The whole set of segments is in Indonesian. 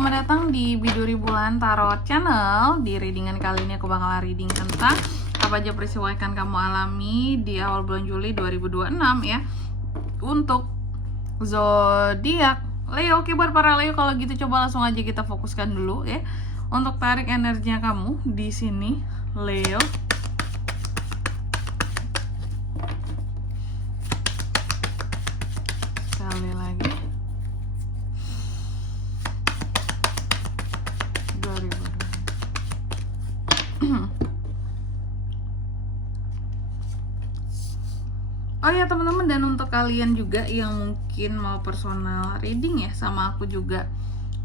selamat datang di Biduri Bulan Tarot Channel. Di readingan kali ini aku bakal reading tentang apa aja peristiwa yang akan kamu alami di awal bulan Juli 2026 ya. Untuk zodiak Leo. Oke, buat para Leo kalau gitu coba langsung aja kita fokuskan dulu ya. Untuk tarik energinya kamu di sini Leo. Sekali lagi. 2020. Oh ya teman-teman, dan untuk kalian juga yang mungkin mau personal reading ya sama aku juga,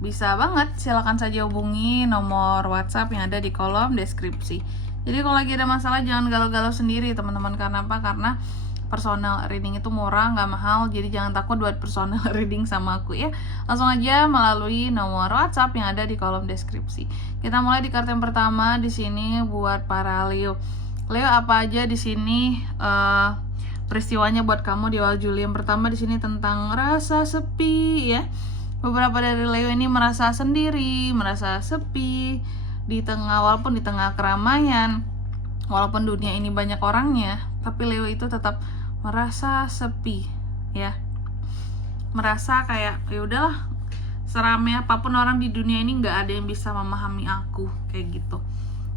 bisa banget, silakan saja hubungi nomor WhatsApp yang ada di kolom deskripsi. Jadi kalau lagi ada masalah jangan galau-galau sendiri teman-teman. Karena apa? Karena personal reading itu murah, nggak mahal. Jadi jangan takut buat personal reading sama aku ya. Langsung aja melalui nomor WhatsApp yang ada di kolom deskripsi. Kita mulai di kartu yang pertama di sini buat para Leo. Leo, apa aja di sini peristiwanya buat kamu di awal Juli? Yang pertama di sini tentang rasa sepi ya. Beberapa dari Leo ini merasa sendiri, merasa sepi di tengah, walaupun di tengah keramaian, walaupun dunia ini banyak orangnya, tapi Leo itu tetap merasa sepi ya. Merasa kayak ya udahlah, seramai apapun orang di dunia ini nggak ada yang bisa memahami aku kayak gitu.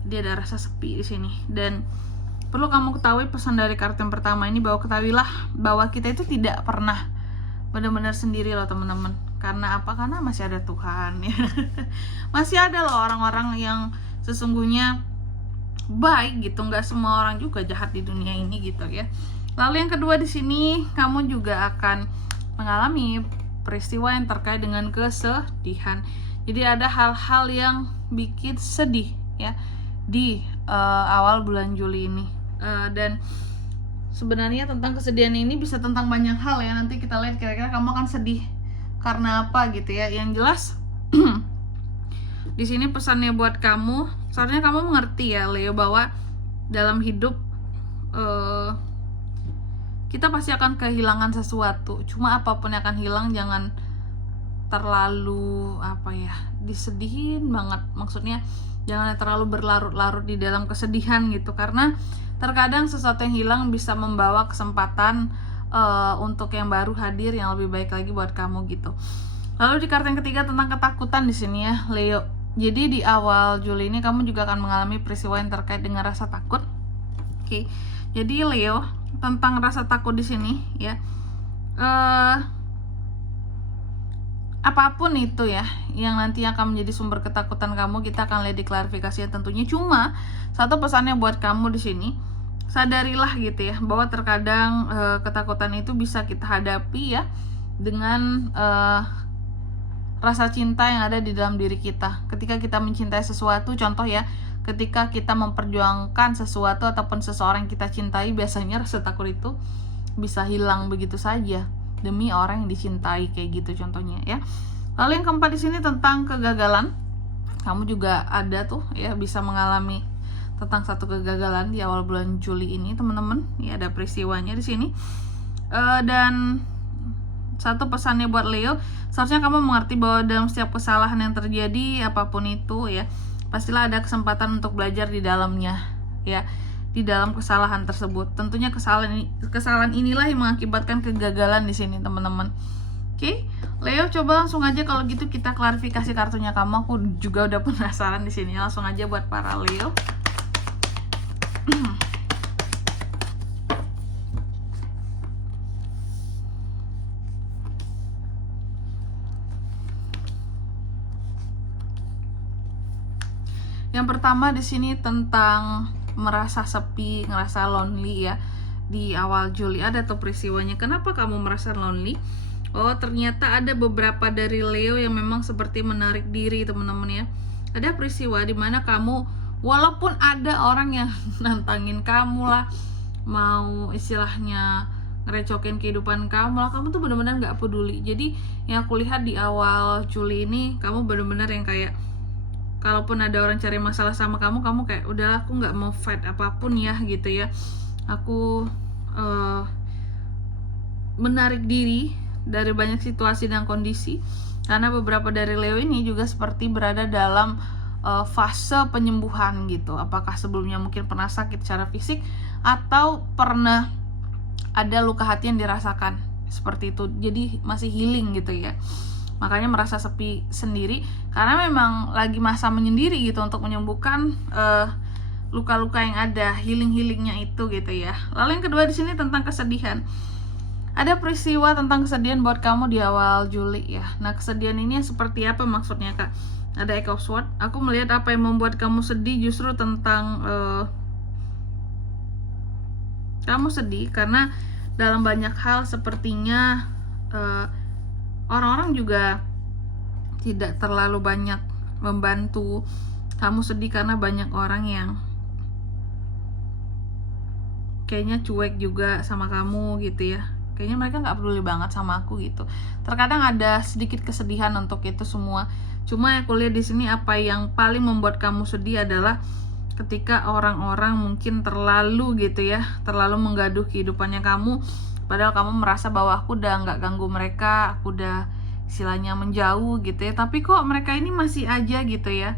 Dia ada rasa sepi di sini. Dan perlu kamu ketahui pesan dari kartu yang pertama ini, bahwa ketahuilah bahwa kita itu tidak pernah benar-benar sendiri loh teman-teman. Karena apa? Karena masih ada Tuhan ya. Masih ada loh orang-orang yang sesungguhnya baik gitu. Nggak semua orang juga jahat di dunia ini gitu ya. Lalu yang kedua di sini, kamu juga akan mengalami peristiwa yang terkait dengan kesedihan. Jadi ada hal-hal yang bikin sedih ya di awal bulan Juli ini. Dan sebenarnya tentang kesedihan ini bisa tentang banyak hal ya. Nanti kita lihat kira-kira kamu akan sedih karena apa gitu ya. Yang jelas di sini pesannya buat kamu, seharusnya kamu mengerti ya Leo, bahwa dalam hidup kita pasti akan kehilangan sesuatu. Cuma apapun yang akan hilang jangan terlalu apa ya, disedihin banget. Maksudnya jangan terlalu berlarut-larut di dalam kesedihan gitu. Karena terkadang sesuatu yang hilang bisa membawa kesempatan untuk yang baru hadir yang lebih baik lagi buat kamu gitu. Lalu di kartu yang ketiga tentang ketakutan di sini ya Leo. Jadi di awal Juli ini kamu juga akan mengalami peristiwa yang terkait dengan rasa takut. Oke. Jadi Leo, tentang rasa takut di sini ya. Apapun itu ya yang nanti akan menjadi sumber ketakutan kamu, kita akan lihat di klarifikasi tentunya. Cuma satu pesannya buat kamu di sini, sadarilah gitu ya, bahwa terkadang ketakutan itu bisa kita hadapi ya dengan rasa cinta yang ada di dalam diri kita. Ketika kita mencintai sesuatu, contoh ya, ketika kita memperjuangkan sesuatu ataupun seseorang yang kita cintai, biasanya rasa takut itu bisa hilang begitu saja demi orang yang dicintai kayak gitu contohnya ya. Lalu yang keempat di sini tentang kegagalan. Kamu juga ada tuh ya, bisa mengalami tentang satu kegagalan di awal bulan Juli ini teman-teman. Ya, ada peristiwanya di sini. Dan satu pesannya buat Leo, seharusnya kamu mengerti bahwa dalam setiap kesalahan yang terjadi apapun itu ya, pastilah ada kesempatan untuk belajar di dalamnya ya, di dalam kesalahan tersebut. Tentunya kesalahan inilah yang mengakibatkan kegagalan di sini teman-teman. Oke, Leo, coba langsung aja kalau gitu kita klarifikasi kartunya kamu. Aku juga udah penasaran di sini. Langsung aja buat para Leo. Yang pertama di sini tentang merasa sepi, ngerasa lonely ya. Di awal Juli ada tuh peristiwanya. Kenapa kamu merasa lonely? Oh, ternyata ada beberapa dari Leo yang memang seperti menarik diri teman-teman ya. Ada peristiwa di mana kamu, walaupun ada orang yang nantangin kamu lah, mau istilahnya ngerecokin kehidupan kamu lah, kamu tuh benar-benar nggak peduli. Jadi yang aku lihat di awal Juli ini, kamu benar-benar yang kayak, kalaupun ada orang cari masalah sama kamu, kamu kayak udahlah, aku nggak mau fight apapun ya gitu ya. Aku menarik diri dari banyak situasi dan kondisi. Karena beberapa dari Leo ini juga seperti berada dalam fase penyembuhan gitu. Apakah sebelumnya mungkin pernah sakit secara fisik atau pernah ada luka hati yang dirasakan seperti itu. Jadi masih healing gitu ya. Makanya merasa sepi sendiri karena memang lagi masa menyendiri gitu untuk menyembuhkan luka-luka yang ada, healing-healingnya itu gitu ya. Lalu yang kedua di sini tentang kesedihan. Ada peristiwa tentang kesedihan buat kamu di awal Juli ya. Nah, kesedihan ini seperti apa maksudnya, Kak? Ada Eight of Swords. Aku melihat apa yang membuat kamu sedih justru tentang kamu sedih karena dalam banyak hal sepertinya orang-orang juga tidak terlalu banyak membantu. Kamu sedih karena banyak orang yang kayaknya cuek juga sama kamu gitu ya. Kayaknya mereka nggak peduli banget sama aku gitu. Terkadang ada sedikit kesedihan untuk itu semua. Cuma aku lihat di sini apa yang paling membuat kamu sedih adalah ketika orang-orang mungkin terlalu gitu ya, terlalu menggaduh kehidupannya kamu. Padahal kamu merasa bahwa aku udah nggak ganggu mereka, aku udah istilahnya menjauh gitu ya. Tapi kok mereka ini masih aja gitu ya.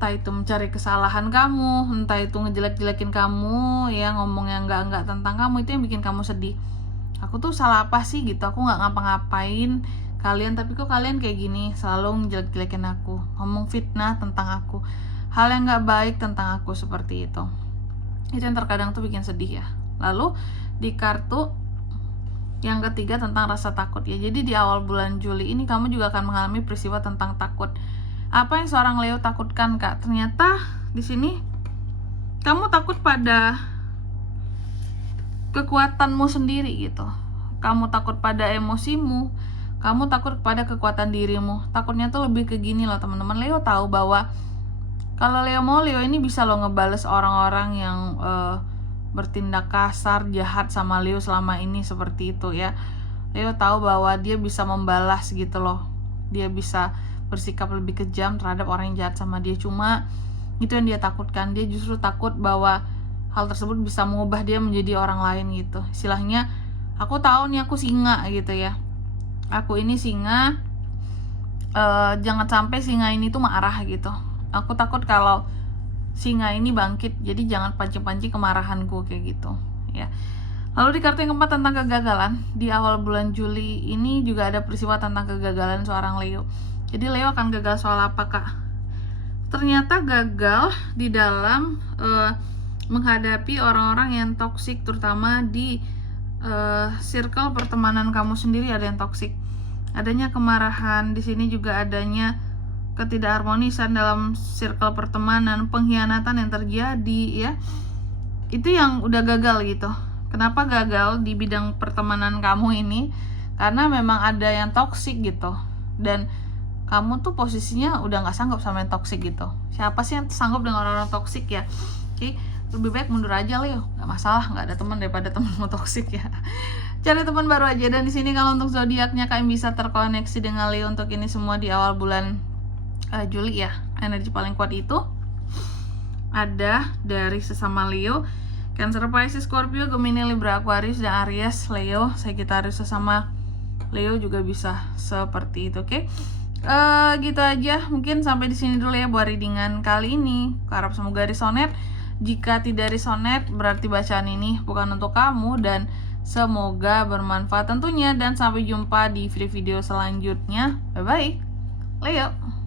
Entah itu mencari kesalahan kamu, entah itu ngejelek-jelekin kamu, ya ngomong yang enggak tentang kamu, itu yang bikin kamu sedih. Aku tuh salah apa sih gitu, aku nggak ngapa-ngapain kalian, tapi kok kalian kayak gini, selalu ngejelek-jelekin aku, ngomong fitnah tentang aku, hal yang nggak baik tentang aku seperti itu yang terkadang tuh bikin sedih ya. Lalu di kartu yang ketiga tentang rasa takut ya. Jadi di awal bulan Juli ini kamu juga akan mengalami peristiwa tentang takut. Apa yang seorang Leo takutkan, Kak? Ternyata di sini kamu takut pada kekuatanmu sendiri gitu. Kamu takut pada emosimu, kamu takut pada kekuatan dirimu. Takutnya tuh lebih ke gini loh teman-teman. Leo tahu bahwa kalau Leo mau, Leo ini bisa loh ngebales orang-orang yang bertindak kasar, jahat sama Leo selama ini seperti itu ya. Leo tahu bahwa dia bisa membalas gitu loh. Dia bisa bersikap lebih kejam terhadap orang yang jahat sama dia. Cuma itu yang dia takutkan. Dia justru takut bahwa hal tersebut bisa mengubah dia menjadi orang lain gitu. Istilahnya, aku tahu nih aku singa gitu ya. Aku ini singa, jangan sampai singa ini tuh marah gitu. Aku takut kalau singa ini bangkit, jadi jangan pancing-pancing kemarahanku kayak gitu ya. Lalu di kartu yang keempat tentang kegagalan. Di awal bulan Juli ini juga ada peristiwa tentang kegagalan seorang Leo. Jadi Leo akan gagal soal apa, Kak? Ternyata gagal di dalam menghadapi orang-orang yang toksik, terutama di circle pertemanan kamu sendiri ada yang toksik. Adanya kemarahan, di sini juga adanya ketidakharmonisan dalam circle pertemanan, pengkhianatan yang terjadi ya. Itu yang udah gagal gitu. Kenapa gagal di bidang pertemanan kamu ini? Karena memang ada yang toksik gitu. Dan kamu tuh posisinya udah nggak sanggup sama yang toksik gitu. Siapa sih yang sanggup dengan orang-orang toksik ya? Oke, lebih baik mundur aja Leo, nggak masalah, nggak ada teman daripada temanmu toksik ya. Cari teman baru aja. Dan di sini kalau untuk zodiaknya kalian bisa terkoneksi dengan Leo untuk ini semua di awal bulan Juli ya. Energi paling kuat itu ada dari sesama Leo, Cancer, Pisces, Scorpio, Gemini, Libra, Aquarius, dan Aries. Leo, Sagittarius sesama Leo juga bisa seperti itu. Oke. Gitu aja. Mungkin sampai di sini dulu ya buat readingan kali ini. Harap semoga resonate. Jika tidak resonate, berarti bacaan ini bukan untuk kamu, dan semoga bermanfaat tentunya. Dan sampai jumpa di video-video selanjutnya. Bye bye Leo.